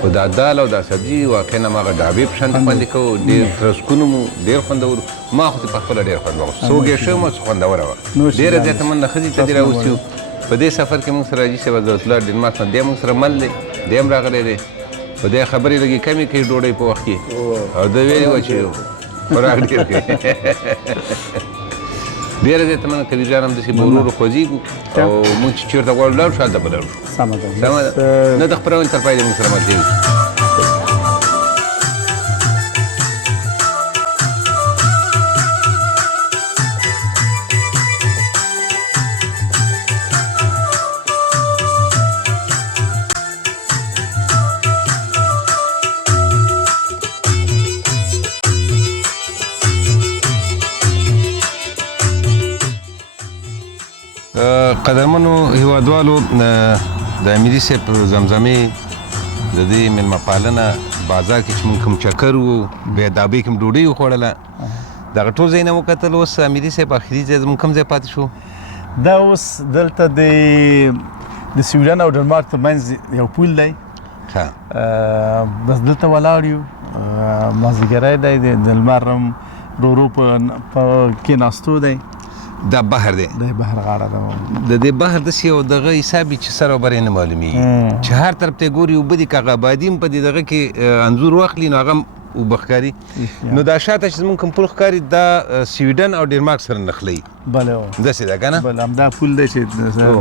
خو دا دال او دا سبزي واقعا هماغه ډابې په شان باندې کوو ډېر ترسکونه مو ډېر خوندور ما خو په خپله ډېر خوند واخیست څوک یې ښه مو خوندوره وه ډېره زیاته مننه ښځې ته دې راوستي په دې سفر کې موږ سره حاجي صاحب حضرت الله ډنمارک نه دی موږ سره مل دی دی هم راغلی دی په دې خبرې لږې کمې کوي ډوډۍ په وخت کې او ده ویلي وه چې خوراک ډېر کوي ډېره زیاته مننه کبیر جان هم داسې به ورو ورو خوځېږو او موږ چې چېرته غواړو لاړ شو هلته به لاړ شو سمه ده نه د خپرونې تر پای دې موږ سره ملګري اوسئ قدرمنو هیوادوالو د امیري صاحب زمزمې د دې میلمه پالنه بازار کې چې موږ کوم چکر وو بیا دابې کې م ډوډۍ وخوړله دغه ټول ځای نه مو کتل اوس امیري صاحب اخري ځای زموږ کوم ځای پاتې شو دا اوس دلته د سویډن او ډنمارک ترمنځ یو پول دی بس دلته ولاړ یو مازدیګری دی د لمر هم رو په کېناستو دی دا بحر دی د بحر غاړه ده د دې بحر داسې یو دغه حساب وي چې سر او بر یې نه معلومېږي چې هر طرف ته ګوري اوبه دي که هغه آبادي هم په دې دغه کې انځور واخلي نو هغه اوبه ښکاري نو دا شاته چې زمونږ کوم پل ښکاري دا سویډن او ډنمارک سره نښلوي بله داسې ده که نه بله همدا پل دی چې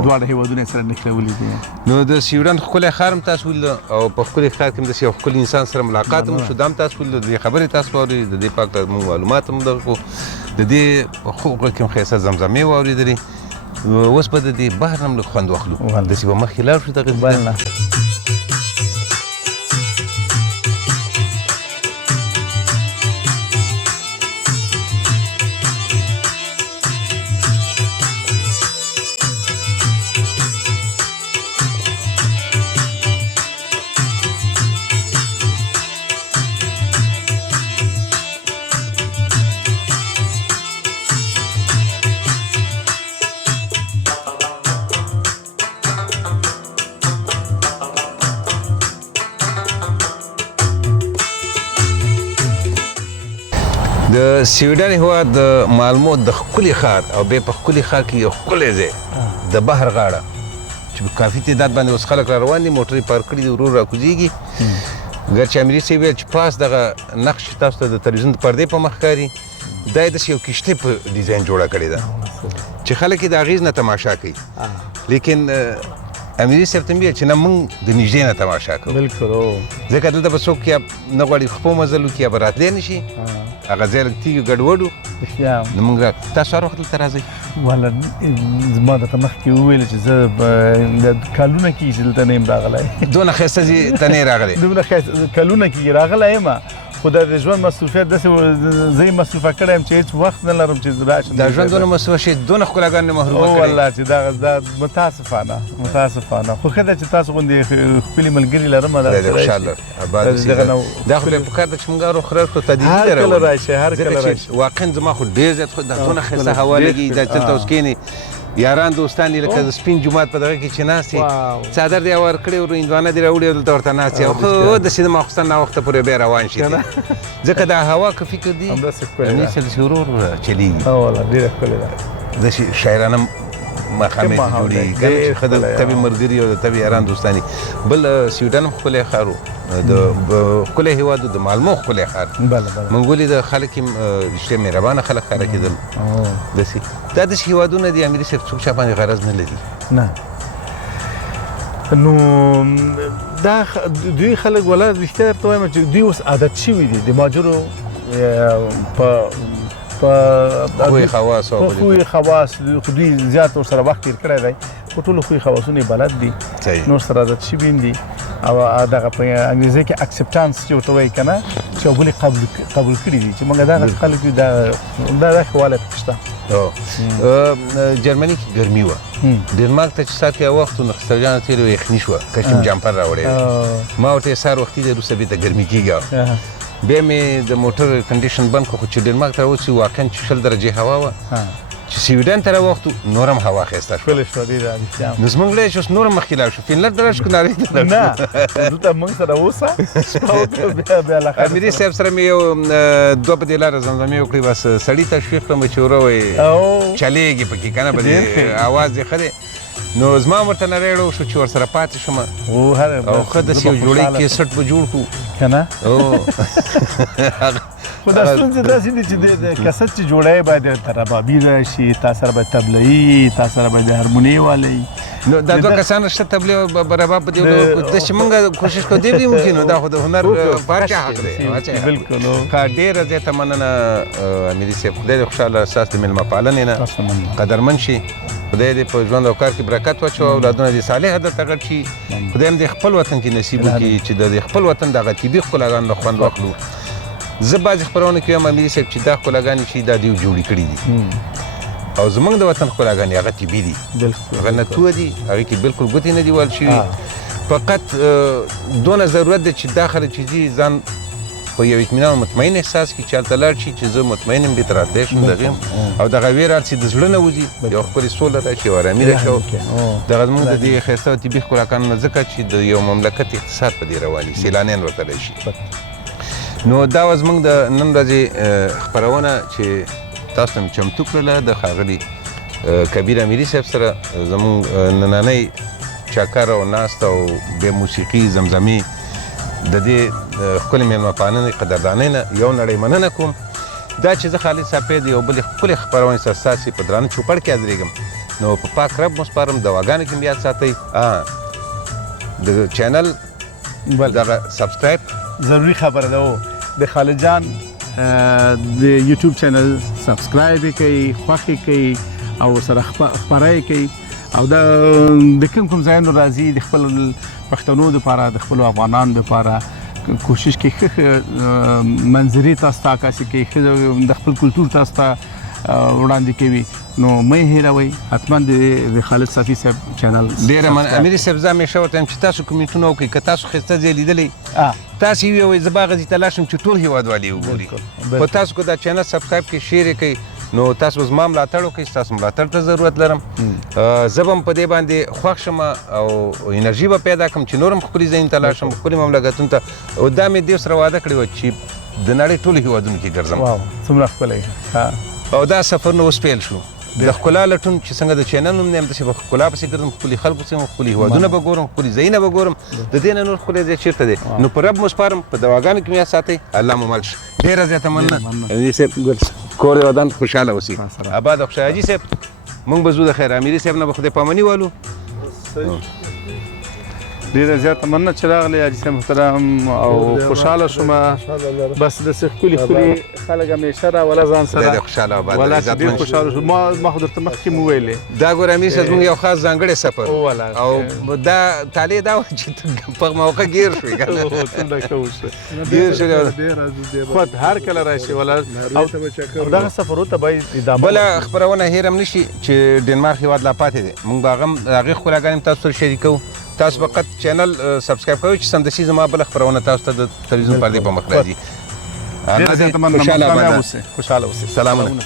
دواړه هېوادونه سره نښلولي دي نو د سویډن ښکلی ښار هم تاسو ولیدل او په ښکلي ښار کې هم داسې یو ښکلي انسان سره ملاقات هم وشو دا هم تاسو ولیدل د دې خبرې تاسو واورېدې د دې په هکله موږ معلومات هم دغه کړو د دې حقوقو کې هم ښایسته زمزمې واورېدلې اوس به د دې بحر نه هم لږ خوند واخلو داسې به مخکې لاړ شو دغه د سویډن هېواد د مالمو د ښکلي ښار او بیا په ښکلي ښار کې یو ښکلی ځای د بحر غاړه چې په کافي تعداد باندې اوس خلک را روان دي موټر یې پارک کړي دي ورو راکوزېږي ګر چې امیر صاحب ویل چې پاس دغه نقش تاسو ته د تلویزیون د پردې په مخ ښکاري دا یې داسې یو کښتۍ په ډیزاین جوړه کړې ده چې خلک یې د اغېز نه تماشا کوي لیکن امیري صاحب ته مې ویل چې نه موږ د نږدې نه تماشا کوو بالکل ځکه دلته به څوک یا نه غواړي خپو مزل وکړي یا به راتلی نه شي هغه ځای لږ تیږو ګډوډ و نو موږ تاسو هر وخت دلته راځئ والا زما درته مخکې وویل چې زه کلونه کېږي چې دلته نه یم راغلی دونه ښایسته ځای ته نه یې راغلی دومره کلونه کېږي راغلی یم خو دا د ژوند مصروفیت داسې زه یې مصروفه کړی یم چې هېڅ وخت نه لرم چې راشم دا ژوند دونه مصروفه شي دونه ښکلاګان نه محرومه کړی والله چې دا متاسفانه خو ښه ده چې تاسو غوندې ښکلي ملګري لرم خوشحاله اباد اوسئ دا خو بیا پکار ده چې موږ هر وخت راشو تدریجي هر کله راشئ هر کله راشئ واقعا زما خو ډېر زیات خو دا دونه ښایسته هوا لګي دا دلته اوس کښېنې یاران دوستان یې لکه د سپین جومات په دغه کې چې ناست یې څادر دې هوار کړی ور هندوانه دې راوړې دلته ورته ناست یې خو داسې د ماخوستن ناوخته پورې بیا روان شي ځکه دا هوا که فکر دي همداسې داسې ورو ورو چلېږي ډېره ښکلې ده داسې شاعرانه مقامې ته جوړېږي که نه چې ښه د طبې ملګري او د طبې یاران دوستان بل سویډن هم ښکلی ښار و د ښکلی هېواد و د مالمو ښکلی ښار موږ ولید خلک یې رښتیا مهربانه خلک ښکاره کېدل داسې دا داسې هېوادونه دي امیري صاحب څوک چا باندې غرض نه لري نه نو دا دوی خلک ولا رښتیا درته وایم چې دوی اوس عادت شوي دي د مهاجرو په خوی خواص او خوی خواص خو دوی زیات ورسره وخت تېر کړی دی خو ټولو خوی خواصونه یې بلد دي نور سره عادت شوي دي او دغه په انګریزي کې اکسپټانس چې ورته وایي که نه چې یو بل یې قبول کړي دي چې موږ دغسې خلک دي دا ښه والی پکې شته جرمني کې ګرمي وه ډنمارک ته چې ساعت یو وخت و نو خسرو جانه تېره وه یخني شوه کشم جامپر راوړی ما ورته یې سهار وختي دی وروسته بېرته ګرمي کېږي بیا مې د موټر کنډیشن بند کړو خو چې ډنمارک ته راوڅي واقعا چې 20 درجې هوا وه چې سویډن ته راوختو نور هم هوا ښایسته شوه نو زموږ لوی چې اوس نور هم مخکې لاړ شو فنلنډ ته راشو که نړۍ ته نه دلته موږ سره اوسه امیري صاحب سره مې یو دوه په دې لاره زمزمې وکړې بس سړي تشویق کړم چې ورو وایي چلېږي پکې که نه به دې اواز یې ښه دی نو زما ورته نری ړو شو چې ورسره پاتې شم او ښه داسې یو جوړی کیسټ به جوړ کړو که نه خو دا ستونزې داسې دي چې د کیسټ چې جوړی باید ته ربابي راشي تا سره باید تبلهي تا سره باید هارموني والی نو دا دوه کسان شته تبلې او رباب په دې ده چې موږ کوشش کوو دې به ممکن دا خو د هنر پاچا حق دی بالکل ډېره زیاته مننه امیري صاحب خدای دې خوشحاله ستاسو د میلمه پالنې نه قدرمن شي خدای دې په ژوند او کار کې برکت واچوي اولادونه دې صالح هدف ته غټ شي خدای هم دې خپل وطن کې نصیب وکړي چې د خپل وطن دغه طبي ښکلاګانو نه خوند واخلو زه بعضې خپرونه کې وایم امیري صاحب چې دا ښکلاګانې چې دا دوی جوړې کړي دي او زمونږ د وطن ښکلاګانې هغه طبي دي هغه نتوه دي هغې کې بالکل ګوتې نه دي وال شوي فقط دونه ضرورت دی چې دا خلک چې دي ځان په یو اطمینان او مطمئن احساس کړي چې هلته لاړ شي چې زه مطمئن یم دې ته راتلی شم دغې یم او دغه ویره هر څه د زړه نه وځي یو ښکلې سوله راشي یو ارامي راشي دغه زموږ د دې ښایسته او طبي ښکلاګانو نه ځکه چې د یو مملکت اقتصاد په دې روان وي سیلانیان ورته راشي نو دا و زموږ د نن ورځې خپرونه چې تاسو ته مې چمتو کړله د ښاغلي کبیر امیري صاحب سره زموږ نننۍ چکر او ناست او د موسیقي زمزمې د دې ښکلې مېلمه پالنې قدردانۍ نه یو نړۍ مننه کوم دا چې زه خالد صافی د یو بلې ښکلې خپرونې سره ستاسې په درانه چوپړ کې حاضرېږم نو په پاک رب مو سپارم دواګانو کې مې یاد ساتئ د چینل دغه سبسکرایب ضروری خبره ده د خالد جان د یوټیوب چینل سبسکرایب یې کوي خوښ یې کوي او سره خپره یې کوي او د کوم ځایونو راځي د خپل پښتنو دپاره د خپلو افغانانو دپاره کوشش کوي ښه منظرې تاسو ته عکاسي کوي ښه د خپل کلتور تاسو ته وړاندې کوي نو مه یې هېروئ حتما د خالد صافي صاحب چینل ډېره مننه امیري صاحب زه همیشه ورته وایم چې تاسو کومنټونه وکړئ که تاسو ښایسته ځای لیدلی تاسو یې ووایئ زه به هغه ځای ته لاړ شم چې ټول هېوادوال یې وګوري خو تاسو که دا چینل سبسکرایب کړئ شیر یې کوئ نو تاسو به زما ملاتړ وکړئ ستاسو ملاتړ ته ضرورت لرم زه به هم په دې باندې خوښ شم او انرژي به پیدا کړم چې نور هم ښکلي ځایونو ته لاړ شم ښکلي مملکتونو ته او دا مې دې سره وعده کړې وه چې د نړۍ ټولو هېوادونو کې ګرځم څومره ښکلی او دا سفرونه اوس پیل شو د ښکلا لټون چې څنګه د چینل نوم دی همداسې به ښکلا پسې ګرځم ښکلي خلکو پسې یم ښکلي هېوادونه به ګورم ښکلي ځایونه به ګورم د دې نه نور ښکلی ځای چېرته دی نو په رب مو سپارم په دواګانو کې مې یاد ساتئ الله مو مل شه ډېره زیاته مننه حاجي صاحب کور د ودان خوشحاله اوسئ اباد او خوشحاله حاجي صاحب موږ به ځو د خیر امیري صاحب نه به خدای پاماني والو ډېره زیاته مننه چې راغلی حاجي صاحب محترم او خوشحاله شوم بس داسې ښکلي ښکلي خلک همیشه راوله ځان سره خدای دې خوشحاله اباد والله چې ډېر خوشحاله شوم ما خو درته مخکې مې وویلې دا ګوره امیر صاحب زموږ یو خاص ځانګړی سفر او دا طالع دا وه چې په موقع ګیر شوې که نه څومره ښه وشو ګیر شوې خود هر کله راشي ولا او دغه سفرو ته باید ادامه بله خپرونه هېر هم نه شي چې ډنمارک هېواد لا پاتې دی موږ به هغه هم د هغې ښکلاګانې تاسو سره شریکوو تاسو فقط چینل سبسکرایب کوئ چې سمدستي زما بله خپرونه تاسو ته د تلویزیون پردې په مخ راځي ډېره زیاته مننه خوشحاله اوسئ سلامونه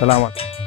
سلامات